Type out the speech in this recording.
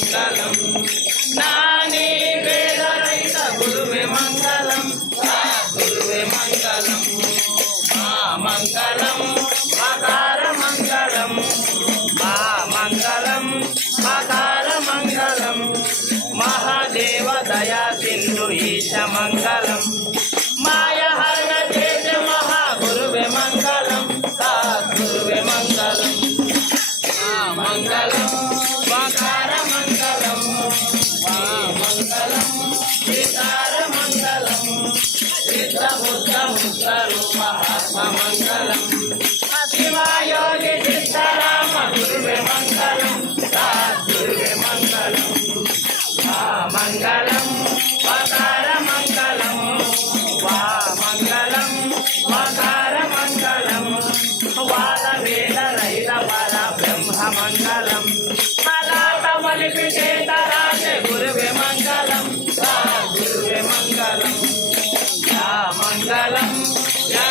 మంగళం నాని వేద రహిత గురువే మంగళం గురువే మంగళం మా మంగళం మకార మంగళం మా మంగళం మకార మంగళం మహాదేవ దయా సింధు ఈశ మంగళం మాయ హరణ తేజ మహాగురువే మంగళం గురువే మంగళం మంగళం మకార మంగళం మా మంగళం సీతార మంగళం సిద్ధ బుద్ధ ముక్త రూప ఆత్మ మంగళం శివాయోగి సిద్ధరామ గురువే మంగళం గురువే మంగళం మంగళం మకార మంగళం వా మంగళం మకార మంగళం వాద వేద రహిత పర బ్రహ్మ మంగళం మలాటమలిపి చేతరాజ గురువే మంగళం గురువే మంగళం యా మంగళం యా